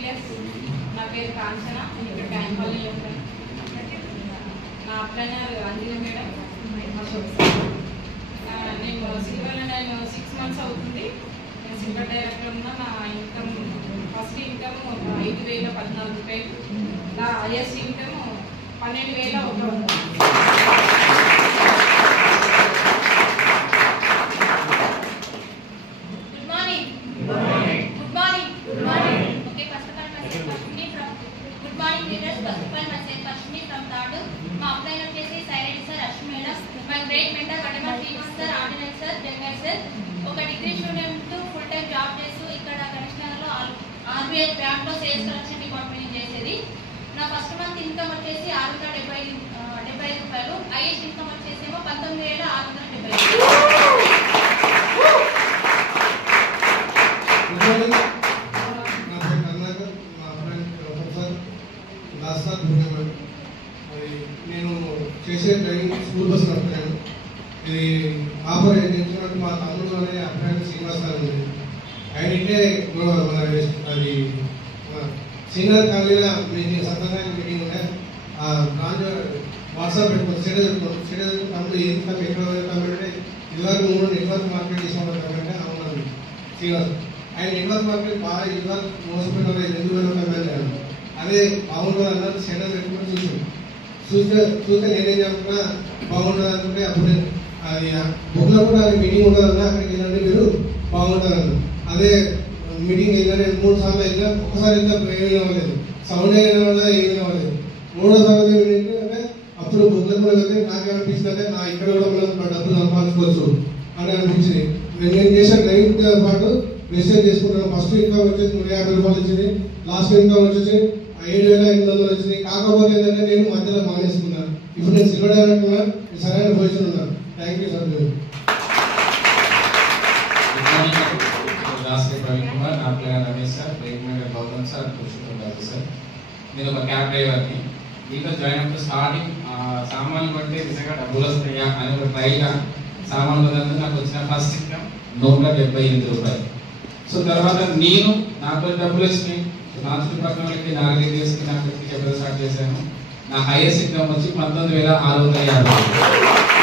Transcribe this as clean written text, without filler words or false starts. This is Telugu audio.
డీలర్స్. నా పేరు కాంచన, నేను ఇక్కడ ట్యాంక్ కాలనీలో ఉంటాను. నా అప్లైనర్ అంజలి మేడం. నేను సిల్వర్లో 6 months అవుతుంది. నేను సిల్వర్ డైరెక్టర్ ఉన్నా. నా ఇన్కమ్ ఫస్ట్ ఇన్కమ్ 5,014 రూపాయలు. నా హైయెస్ట్ ఇన్కమ్ 12,001. ఒక degree student full time job చేస్తూ ఇక్కడ గణేష్ నగర్లో ఆర్బీఐ బ్యాంక్లో సేల్స్ కలెక్షన్ డిపార్ట్మెంట్ చేసేది. నా ఫస్ట్ మంత్ ఇన్కమ్ వచ్చేసి 675 రూపాయలు. హైయెస్ట్ ఇన్కమ్ వచ్చేసేమో 19,670. నేను చేసే డ్రైవింగ్ స్కూల్ బస్ నడుపుతాను. ఇది ఆఫర్ ఏంటంటే మా తమ్ముడు అనే అబ్బాయి శ్రీనివాస్ గారు ఉంది. ఆయన ఇంటే అది సీనియర్ కాలేజీలో మీటింగ్ సత్యనారాయణ మీటింగ్ ఉంటే దాంట్లో వాట్సాప్ పెట్టుకోండి. స్టేటస్ తమ్ముడు ఏం ఇన్కమ్ ఎక్కడ ఇన్కమ్ అంటే ఇదివరకు 3 నెట్వర్క్ మార్కెట్ తీసుకోవాలంటే అవునండి శ్రీనివాస్. ఆయన నెట్వర్క్ మార్కెట్ బాగా ఇదివరకు మోసపోయిన 2,000 అదే బాగుంటుంది అన్నారు. స్టేటస్ పెట్టుకుని చూస్తే నేనేం చెప్తున్నా బాగుంటుంది అనుకుంటే అప్పుడు అది బుక్లో కూడా అది మీటింగ్ ఉంటుందన్నా అక్కడికి వెళ్ళండి మీరు బాగుంటుందన్న. అదే మీటింగ్ వెళ్ళాను 3 సార్లు వెళ్ళా. ఒక్కసారి వెళ్తే ఏమీ అవ్వలేదు, సౌండ్ అయినా ఏమీ అవ్వలేదు. 3వ సారి ఏంటంటే అప్పుడు బుక్లో కూడా వెళ్తే నాకు అనిపిస్తుంది నా ఇక్కడ కూడా మనం డబ్బులు సంపాదించుకోవచ్చు అని అనిపించింది. నేను చేసే డ్రైవింగ్తో పాటు మెసేజ్ చేసుకుంటాను. ఫస్ట్ ఇన్కమ్ వచ్చేసి 150 రూపాయలు వచ్చింది. లాస్ట్ ఇన్కమ్ వచ్చేసి 7,800 వచ్చింది. కాకపోతే ఏంటంటే నేను మధ్యలో మానేసుకున్నాను. ఇప్పుడు నేను సిల్వర్ డైరెక్టర్ సరైన పొజిషన్ ఉన్నాను. Thank you sir. Praveen Kumar, నా player Ramesh sir, break manager Gautam sir, Purushottam sir. నేను ఒక క్యాబ్ డ్రైవర్ని. దీంట్లో జాయిన్ అప్పుడు స్టార్టింగ్ సామాన్లు బట్టి నిజంగా డబ్బులు వస్తాయా అని ఒక ట్రైగా సామాన్లు బదులు నాకు వచ్చిన ఫస్ట్ ఇన్కమ్ 178 రూపాయలు. సో తర్వాత నేను నాకు డబ్బులు వచ్చినాయి. నా చుట్టుపక్కల వాళ్ళకి నా రిలేటివ్స్కి నాకు చెప్పడం స్టార్ట్ చేశాను. నా హైయెస్ట్ ఇన్కమ్ వచ్చి 19,650.